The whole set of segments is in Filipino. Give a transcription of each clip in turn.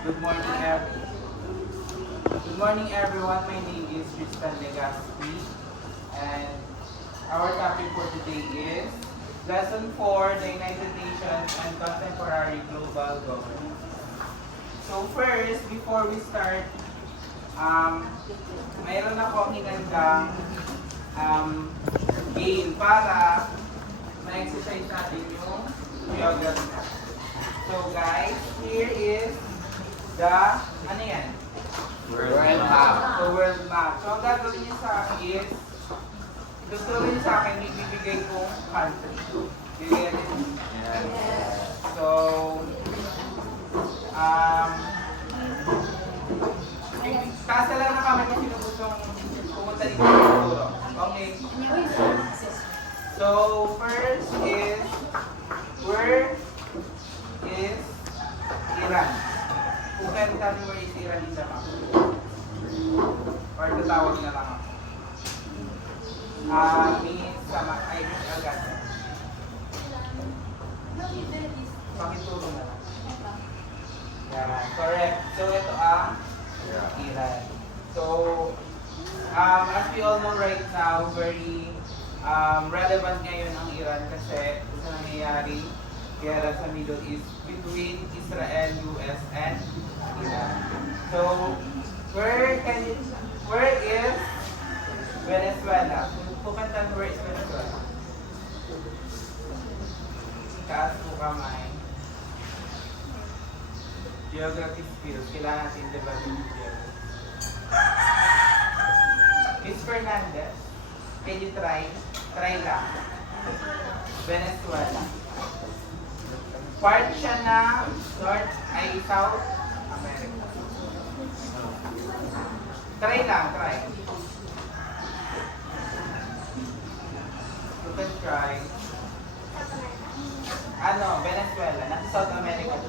Good morning, Good morning, everyone. My name is Tristan Legaspi, and our topic for today is Lesson 4, the United Nations and Contemporary Global Governance. So first, before we start, mayroon akong hinandang game para ma-exercise natin yung geography. So guys, here is the, ano yan? World map. So world map. So ang gagawin niyo sa akin is, tuturo niyo sa akin, may bibigay kong country. Bibigay rin. So, kasa lang na kami kung sino gustong pumunta dito sa tuturo. Okay. So, first is, where is Iran? Who can tell me where is Iran in the map? Or tatawag na lang ako. Miss agad. Pakituro na lang. Yeah, correct. So, ito ang Iran. So, as we all know right now, very relevant ngayon ang Iran kasi sa nangyayari gera sa Middle East between Israel, US, and Iran. So, where is Venezuela? Who can tell me where is Venezuela? Taas mo kamay. Geography skills. Kailangan natin develop yung geography. Miss Fernandez, can you try? Try lang. Venezuela. Part siya ng South America. Try lang, try. You can try. Venezuela. Nasa South America.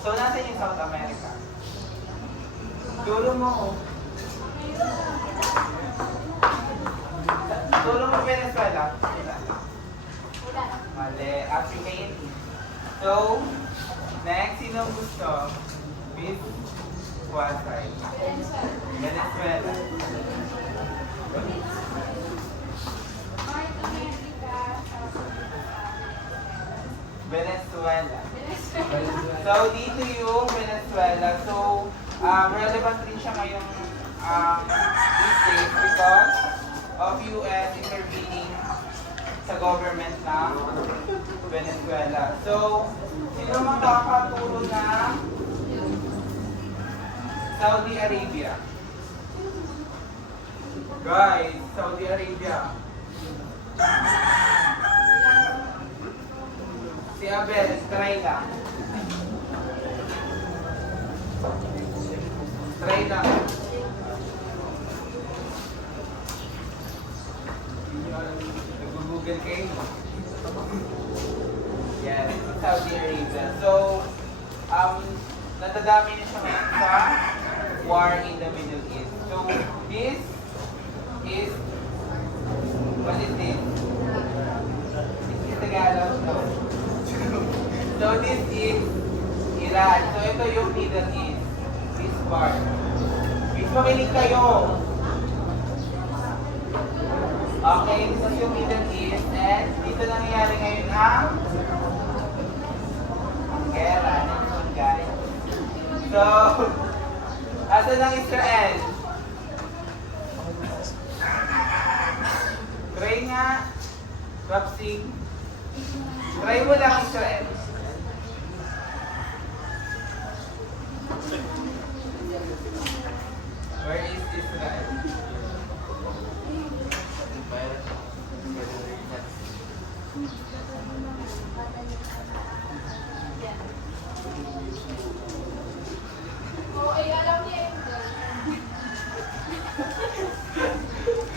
So, nasa yung South America? Turo mo. Turo mo Venezuela. Mali. Africa yun. So, next, sino gusto? Miss Huasay. Venezuela. Venezuela. So, dito yung Venezuela. So, relevant rin siya ngayong these days because of US intervening sa government ng Venezuela. So, sino makakaturo ng Saudi Arabia? Guys, Saudi Arabia. Si Abel, try lang. Try lang. Nag-google kayo. Yes, Saudi Arabia. So, natadami na siya ngayon sa war in the Middle East. So, this is, what is this? This is Tagalog? No. So, this is Iran. So, ito yung Middle East. This part. Please makinig kayo. Okay, this is yung Middle East. And dito nangyayari ngayon ang gera. Guys. So, asan ang Israel? Try nga. Rapsing. Try mo lang Israel. Where is Israel?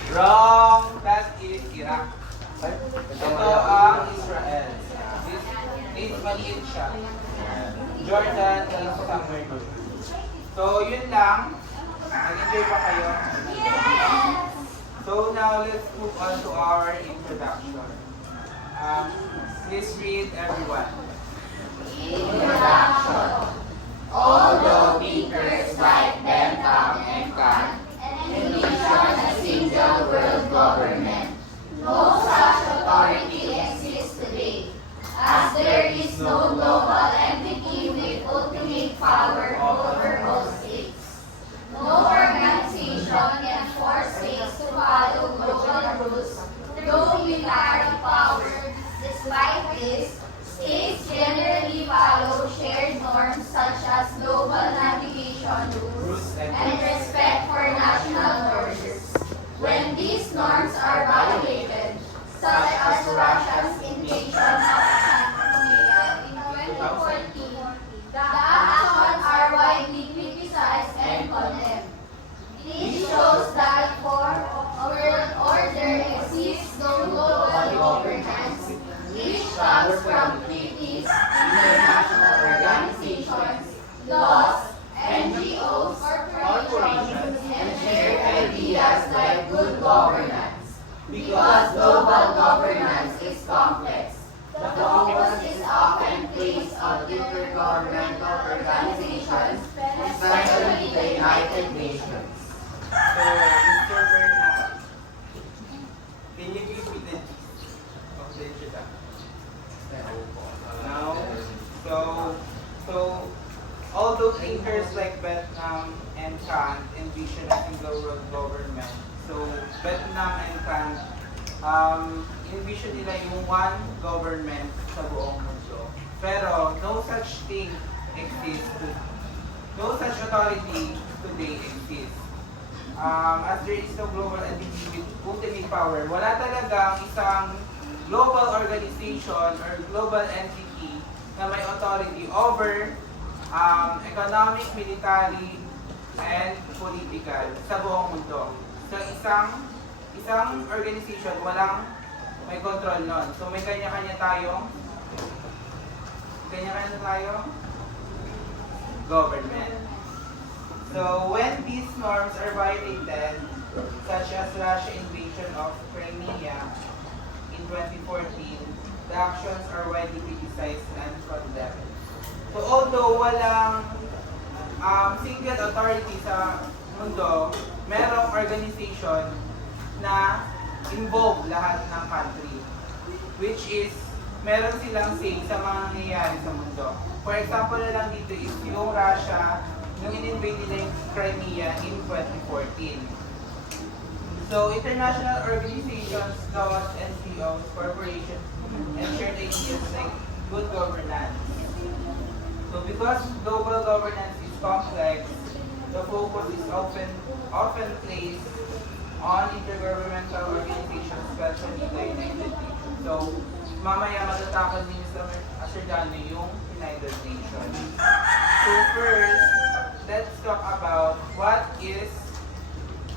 Wrong. That is Iraq. Ito ang Israel. This is maliit siya. Jordan is somewhere good. So, yun lang. Nag-enjoy ba kayo? Yes! So, now let's move on to our introduction. Please read everyone. Introduction. Although no global entity with ultimate power over all states. No organization can force states to follow global rules through military power. Despite this, states generally follow shared norms such as global navigation rules and respect for national borders. When these norms are violated, such as Russia's invasion of Crimea in 2014, the actions are widely criticized and condemned. This shows that for a world order exists no global governance, which comes from treaties, international organizations, laws, NGOs, corporations, and shared ideas like good governance. Because global governance is complex, the focus is often placed on intergovernmental organizations, especially the United Nations. So, Mr. Bernard, can you give me the gist of the introduction? Now, so although thinkers like Vietnam and Kant envision a single world government, so Vietnam and Kant envision nila yung one government sa buong mundo. Pero no such thing exists. No such authority today exists. As there is no global entity with ultimate power, wala talagang isang global organization or global entity na may authority over economic, military, and political sa buong mundo. So isang organization walang may control nun. So may kanya-kanya tayong government. So when these norms are violated, such as Russia invasion of Crimea in 2014, the actions are widely criticized and condemned. So although walang single authority sa mundo, merong organization na involve lahat ng country, which is meron silang say sa mga nangyayari sa mundo. For example na lang dito is yung Russia nung in-invade nila yung Crimea in 2014. So international organizations, laws, NGOs, corporations, and shared ideas like good governance. So because global governance is complex, the focus is often placed on intergovernmental organizations, especially the United Nations. So mamaya matatakot din sa Sir Dano yung United Nations. So first, let's talk about what is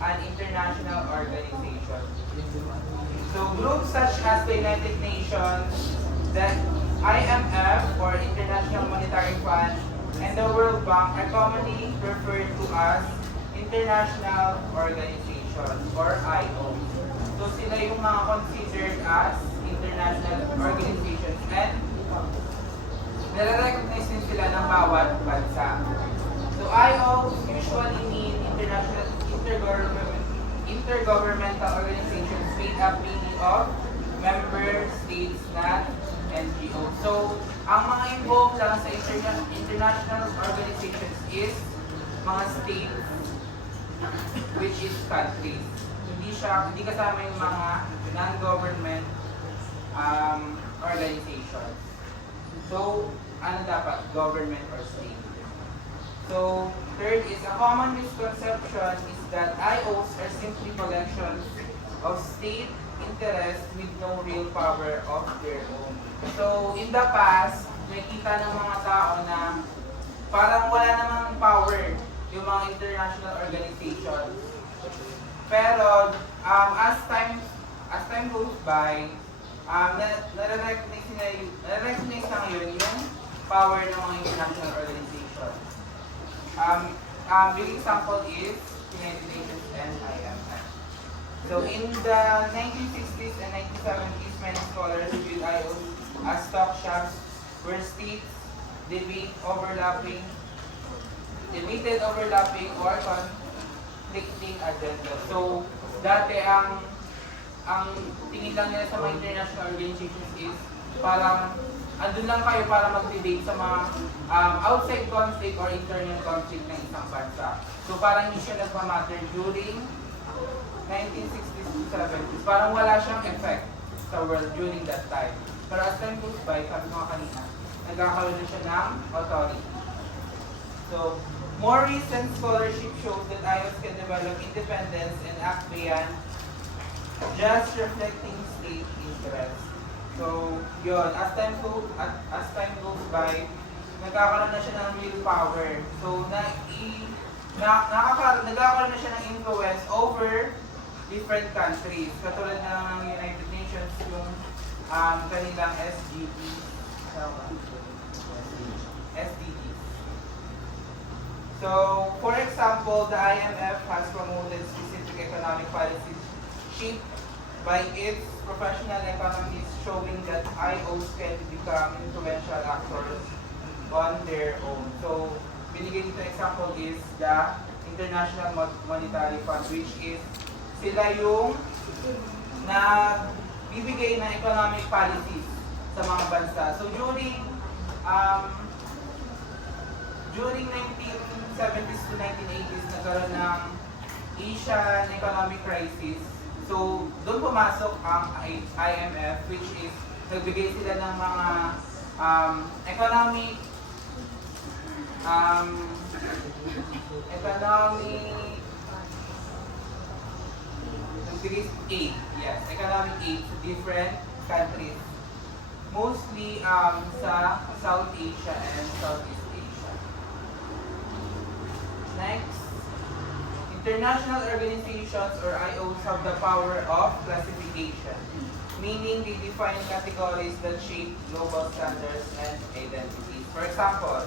an international organization. So groups such as the United Nations, the IMF or International Monetary Fund, and the World Bank are commonly referred to as international organizations or IO. So sila yung mga considered as international organizations and nare-recognize din sila ng bawat bansa. So IO usually mean intergovernmental organizations made up mainly of member states na NGO. So ang mga involved lang sa international organizations is mga states, which is countries. Hindi kasama yung mga non-government organizations. So, ano dapat? Government or state. So, third is a common misconception is that IOs are simply collections of state interests with no real power of their own. So, in the past, nakita ng mga tao na parang wala namang power yung mga international organizations. Pero, as time goes by, nare-recognize na ngayon yung power ng mga international organizations. Big example is United Nations and IMF. So in the 1960s and 1970s, many scholars viewed IOs as stock shops where states debated overlapping or conflicting agendas. So dati ang tingin lang nila sa mga international organizations is parang andun lang kayo para mag-debate sa mga outside conflict or internal conflict ng isang bansa. So parang hindi siya nagmamatter during 1960s to 70s. Parang wala siyang effect sa world during that time. Pero as time goes by, sabi ko nga kanina, nagkakaroon na siya ng authority. So, more recent scholarship shows that IOs can develop independence and act beyond just reflecting state interest. So, yun, as time goes by, nagkakaroon na siya ng real power. So, nagkakaroon na siya ng influence over different countries. Katulad ng United Nations, yung kanilang SDGs. So, for example, the IMF has promoted specific economic policies shaped by its professional economists, showing that IOs can become influential actors on their own. So, binigay dito example is the International Monetary Fund, which is sila yung nagbibigay ng economic policies sa mga bansa. So, during 1970s to 1980s, nagkaroon ng Asian economic crisis. So, doon pumasok ang IMF, which is nagbigay sila ng mga economic nagbigay aid, yes, economic aid to different countries. Mostly sa South Asia and Southeast Asia. Next, international organizations or IOs have the power of classification, meaning they define categories that shape global standards and identities. For example,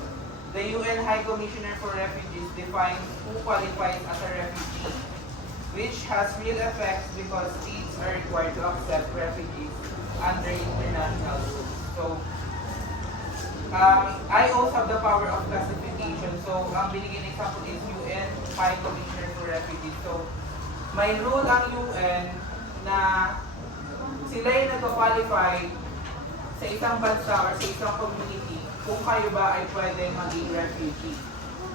the UN High Commissioner for Refugees defines who qualifies as a refugee, which has real effects because states are required to accept refugees under international rules. So, IOs have the power of classification. So, ang binigyan example is UN High Commissioner for Refugees. So, may rule ang UN na sila yung nag-qualify sa isang bansa or sa isang community kung kayo ba ay pwede maging refugee.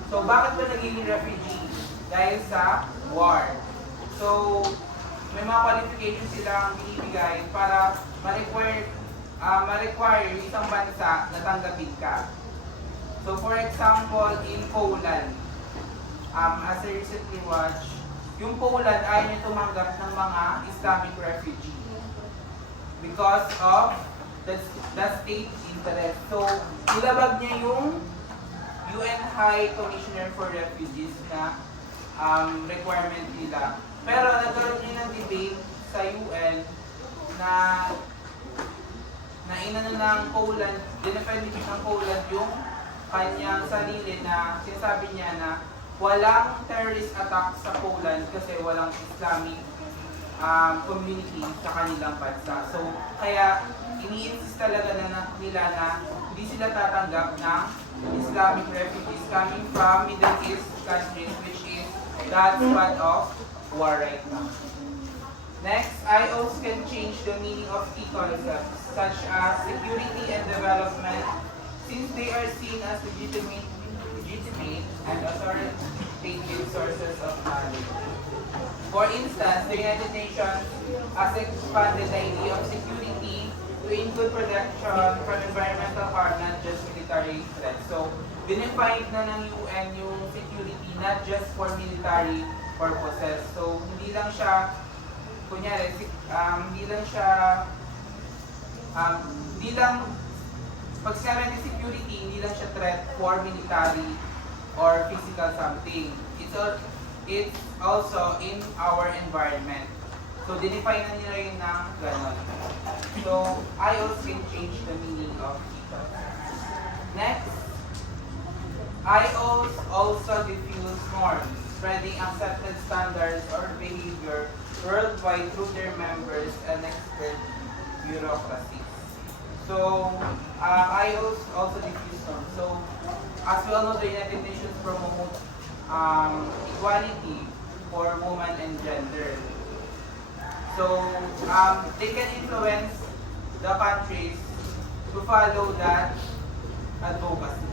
So, bakit ba naging refugee? Dahil sa war. So, may mga qualifications silang binibigay para ma-require yung isang bansa na tanggapin ka. So, for example, in Poland, as I recently watched, yung Poland ayaw niya tumanggap ng mga Islamic refugee because of the state interest. So, nilabag niya yung UN High Commissioner for Refugees na requirement nila. Pero nagkaroon niya ng debate sa UN na inano ng Poland, dinefend ng Poland yung kanyang sarili na sinasabi niya na walang terrorist attack sa Poland kasi walang Islamic community sa kanilang bansa. So, kaya ini-insist talaga nila na hindi sila tatanggap ng Islamic refugees coming from Middle East countries, which is that spot of war right now. Next, IOs can change the meaning of key concepts such as security and development since they are seen as legitimate and authoritative sources of knowledge. For instance, the United Nations has expanded the idea of security to include protection from environmental harm, not just military threats. So, dinefine na ng UN yung security not just for military purposes. So, hindi lang siya, kunyari, pag sinabi ng security, hindi lang siya threat for military or physical something. It's also in our environment. So, dinefine na nila yun ng gano'n. So, IOs can change the meaning of people. Next, IOs also diffuse norms, spreading accepted standards or behavior worldwide through their members and expert bureaucracies. So, IOs also diffuse norms. So, as we all know, the United Nations promote equality for women and gender. So, they can influence the countries to follow that advocacy.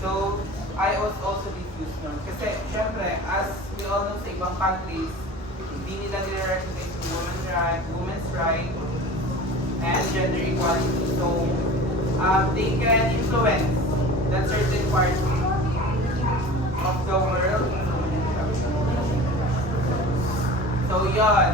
So, I was also diffused nun. Kasi, syempre, as we all know sa ibang countries, hindi nila nire-recognize women's right, and gender equality. So, they can influence that certain part of the world. So, yon.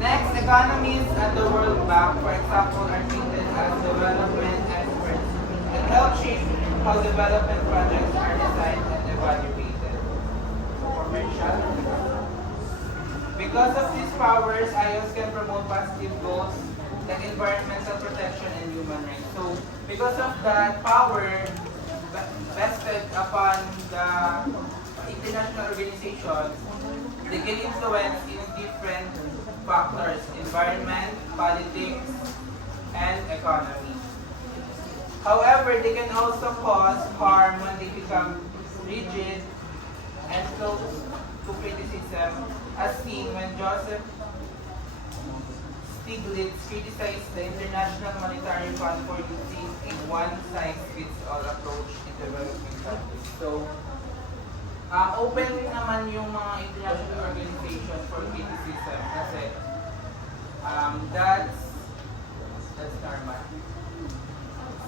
Next, economies at the World Bank, for example, are treated as development experts and help shape how development projects are designed and evaluated. So, commercial. Because of these powers, IOs can promote positive goals like environmental protection and human rights. So, because of that power vested upon the international organization, they can influence in different factors: environment, politics, and economy. However, they can also cause harm when they become rigid and close to criticism, as seen when Joseph Stiglitz criticized the International Monetary Fund for using a one-size-fits-all approach in development countries. So, open naman yung mga international organization for criticism kasi that's normal.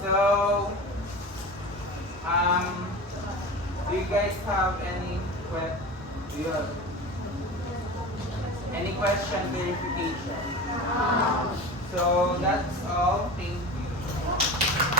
So, do you guys have any question, verification? So that's all. Thank you.